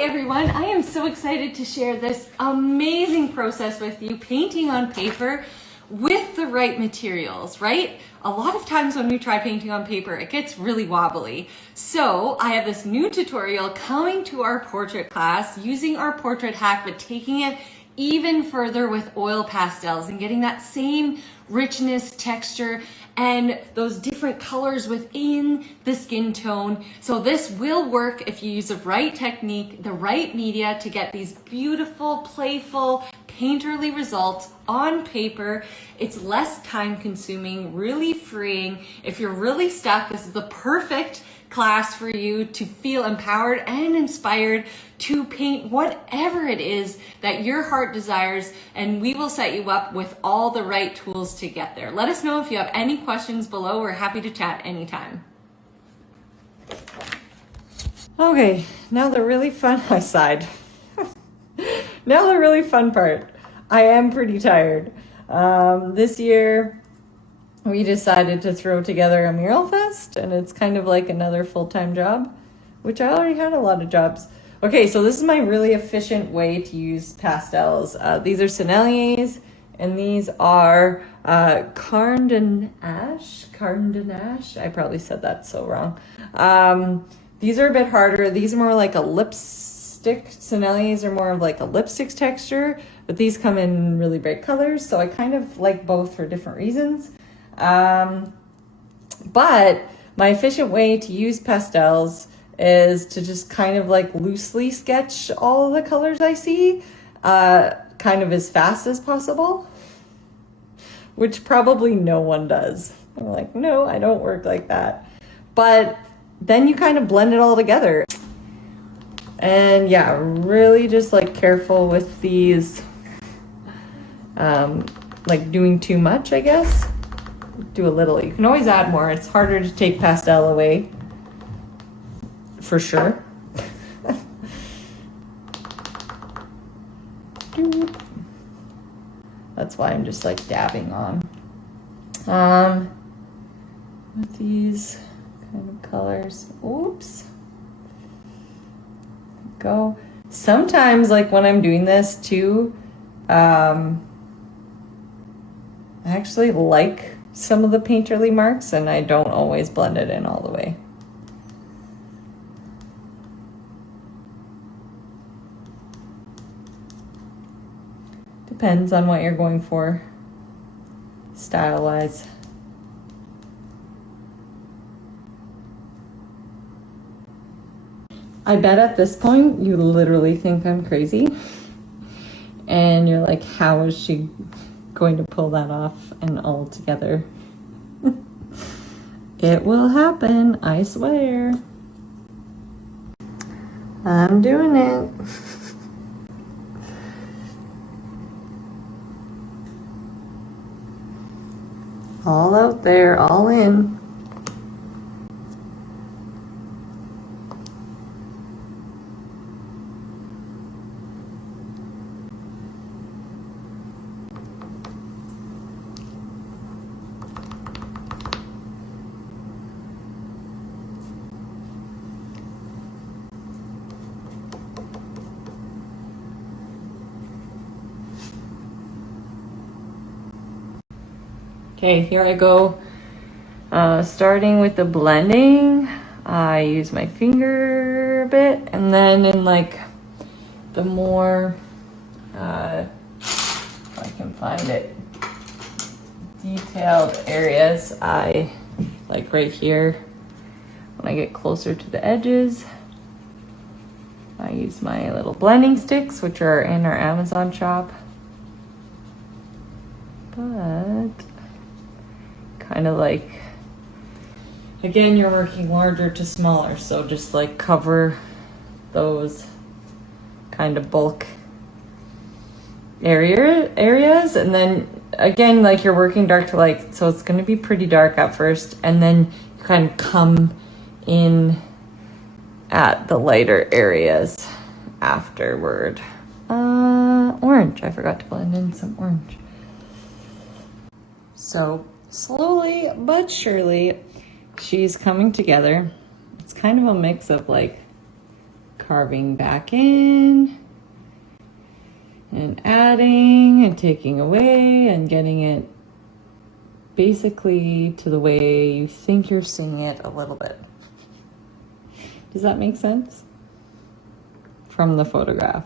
Hi everyone, I am so excited to share this amazing process with you, painting on paper with the right materials, right? A lot of times when we try painting on paper, it gets really wobbly. So I have this new tutorial coming to our portrait class using our portrait hack, but taking it even further with oil pastels and getting that same richness, texture, and those different colors within the skin tone. So this will work if you use the right technique, the right media to get these beautiful, playful, painterly results on paper. It's less time consuming, really freeing. If you're really stuck, this is the perfect class for you to feel empowered and inspired to paint whatever it is that your heart desires, and we will set you up with all the right tools to get there. Let us know if you have any questions below. We're happy to chat anytime. Okay, now the really fun, I sighed. Now the really fun part. I am pretty tired. This year, we decided to throw together a mural fest, and it's kind of like another full-time job, which I already had a lot of jobs. Okay, so this is my really efficient way to use pastels. These are Senneliers, and these are Carndenache. I probably said that so wrong. These are a bit harder. These are more like a lipstick. Senneliers are more of like a lipstick texture, but these come in really bright colors, so I kind of like both for different reasons. But my efficient way to use pastels is to just kind of like loosely sketch all of the colors I see, kind of as fast as possible, which probably no one does. I'm like, no, I don't work like that. But then you kind of blend it all together. And yeah, really just like careful with these, like doing too much, I guess. Do a little. You can always add more. It's harder to take pastel away, for sure. That's why I'm just like dabbing on. With these kind of colors. Oops. Go. Sometimes, like when I'm doing this too, I actually like some of the painterly marks, and I don't always blend it in all the way. Depends on what you're going for, style-wise. I bet at this point you literally think I'm crazy, and you're like, how is she going to pull that off and all together? It will happen, I swear. I'm doing it. All out there, all in. Okay, here I go. Starting with the blending, I use my finger a bit, and then in like the more, if I can find it, detailed areas, I like right here, when I get closer to the edges, I use my little blending sticks, which are in our Amazon shop. But kind of like, again, you're working larger to smaller, so just like cover those kind of bulk areas, and then again, like you're working dark to light, so it's going to be pretty dark at first, and then you kind of come in at the lighter areas afterward. Orange, I forgot to blend in some orange. So slowly but surely, she's coming together. It's kind of a mix of like carving back in and adding and taking away and getting it basically to the way you think you're seeing it a little bit. Does that make sense? From the photograph.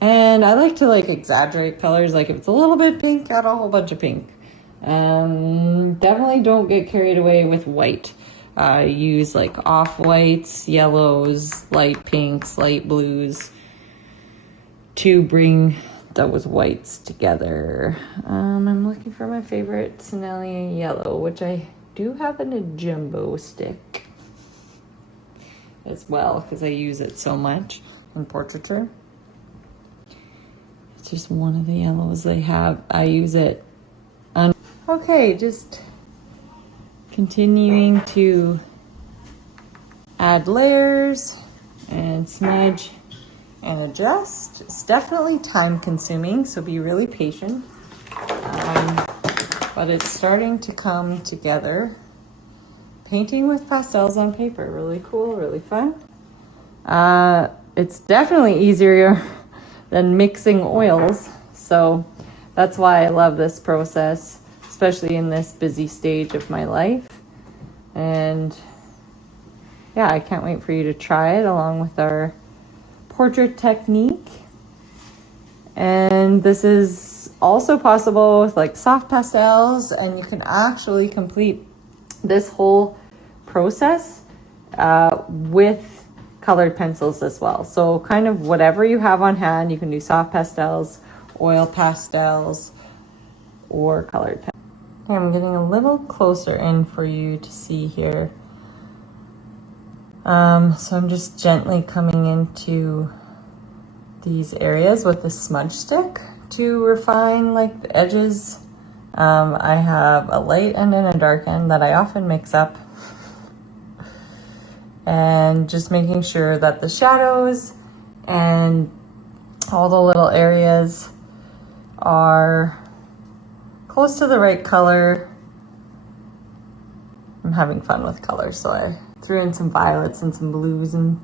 And I like to like exaggerate colors. Like if it's a little bit pink, add a whole bunch of pink. Definitely don't get carried away with white. Use like off whites, yellows, light pinks, light blues to bring those whites together. I'm looking for my favorite Sennelier yellow, which I do have in a jumbo stick as well because I use it so much in portraiture. It's just one of the yellows they have. I use it. Okay, just continuing to add layers and smudge and adjust. It's definitely time consuming, so be really patient. But it's starting to come together. Painting with pastels on paper, really cool, really fun. It's definitely easier than mixing oils, so that's why I love this process, especially in this busy stage of my life. And yeah, I can't wait for you to try it along with our portrait technique. And this is also possible with like soft pastels, and you can actually complete this whole process with colored pencils as well. So kind of whatever you have on hand, you can do soft pastels, oil pastels, or colored pencils. I'm getting a little closer in for you to see here. So I'm just gently coming into these areas with the smudge stick to refine like the edges. I have a light end and a dark end that I often mix up. And just making sure that the shadows and all the little areas are close to the right color. I'm having fun with colors, so I threw in some violets and some blues and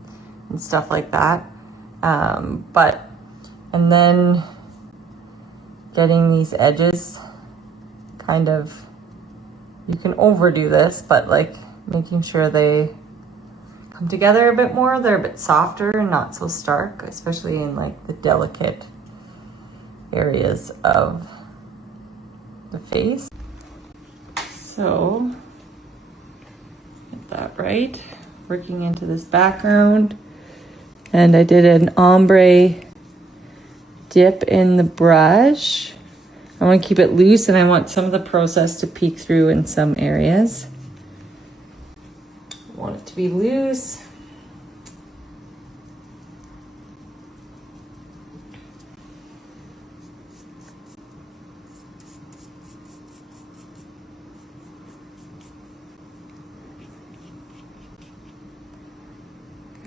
stuff like that. And then getting these edges kind of, you can overdo this, but like making sure they come together a bit more. They're a bit softer and not so stark, especially in like the delicate areas of the face. So get that right, working into this background. And I did an ombre dip in the brush. I want to keep it loose and I want some of the process to peek through in some areas. I want it to be loose.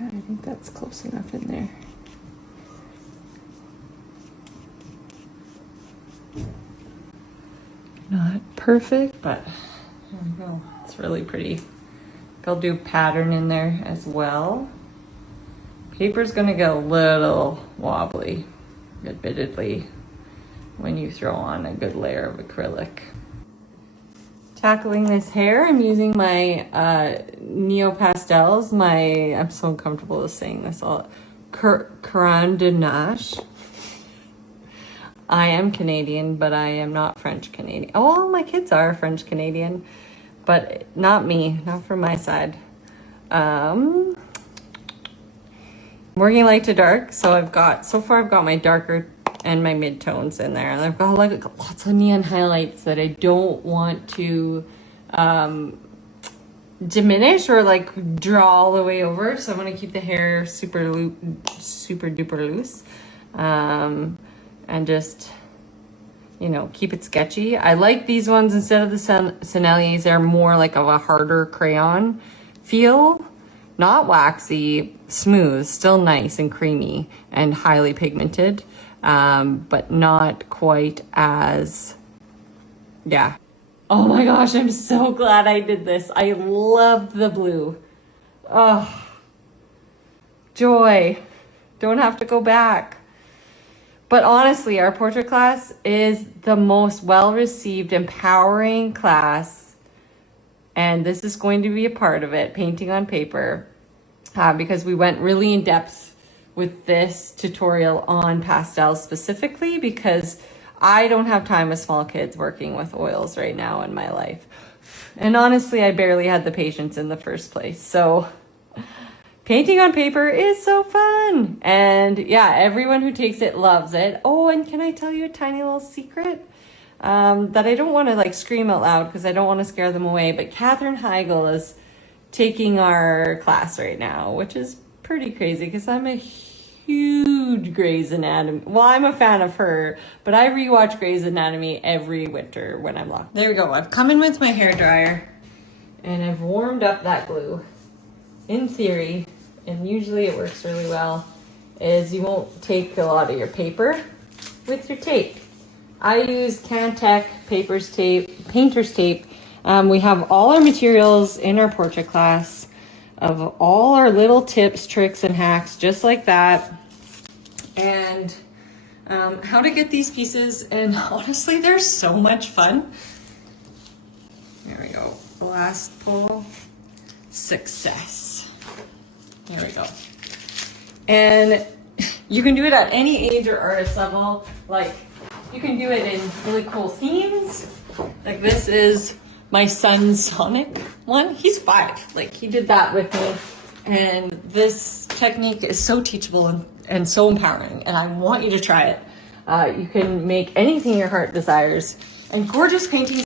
I think that's close enough in there. Not perfect, but there we go. It's really pretty. I'll do pattern in there as well. Paper's gonna get a little wobbly, admittedly, when you throw on a good layer of acrylic. Tackling this hair, I'm using my Neo Pastels, I'm so comfortable with saying this, Caran de Nage. I am Canadian, but I am not French Canadian. Oh, my kids are French Canadian, but not me, not from my side. I'm working light to dark, so so far I've got my darker and my mid-tones in there. And I've got like lots of neon highlights that I don't want to diminish or like draw all the way over. So I'm gonna keep the hair super duper loose. And just, you know, keep it sketchy. I like these ones instead of the Senneliers. They're more like of a harder crayon feel. Not waxy, smooth, still nice and creamy and highly pigmented. But not quite as, yeah. Oh my gosh, I'm so glad I did this. I love the blue. Oh, joy. Don't have to go back. But honestly, our portrait class is the most well-received, empowering class. And this is going to be a part of it, painting on paper, because we went really in depth with this tutorial on pastels specifically, because I don't have time with small kids working with oils right now in my life. And honestly, I barely had the patience in the first place. So painting on paper is so fun. And yeah, everyone who takes it loves it. Oh, and can I tell you a tiny little secret? That I don't want to like scream out loud because I don't want to scare them away. But Katherine Heigl is taking our class right now, which is pretty crazy because I'm a huge Grey's Anatomy. Well, I'm a fan of her, but I rewatch Grey's Anatomy every winter when I'm locked. There we go. I've come in with my hairdryer and I've warmed up that glue. In theory, and usually it works really well, is you won't take a lot of your paper with your tape. I use Cantech painter's tape. We have all our materials in our portrait class of all our little tips, tricks, and hacks, just like that. And how to get these pieces, and honestly, they're so much fun. There we go. Last pull. Success. There we go. And you can do it at any age or artist level. Like, you can do it in really cool themes. Like this is my son's Sonic one. He's 5. Like, he did that with me. And this technique is so teachable and so empowering. And I want you to try it. You can make anything your heart desires. And gorgeous paintings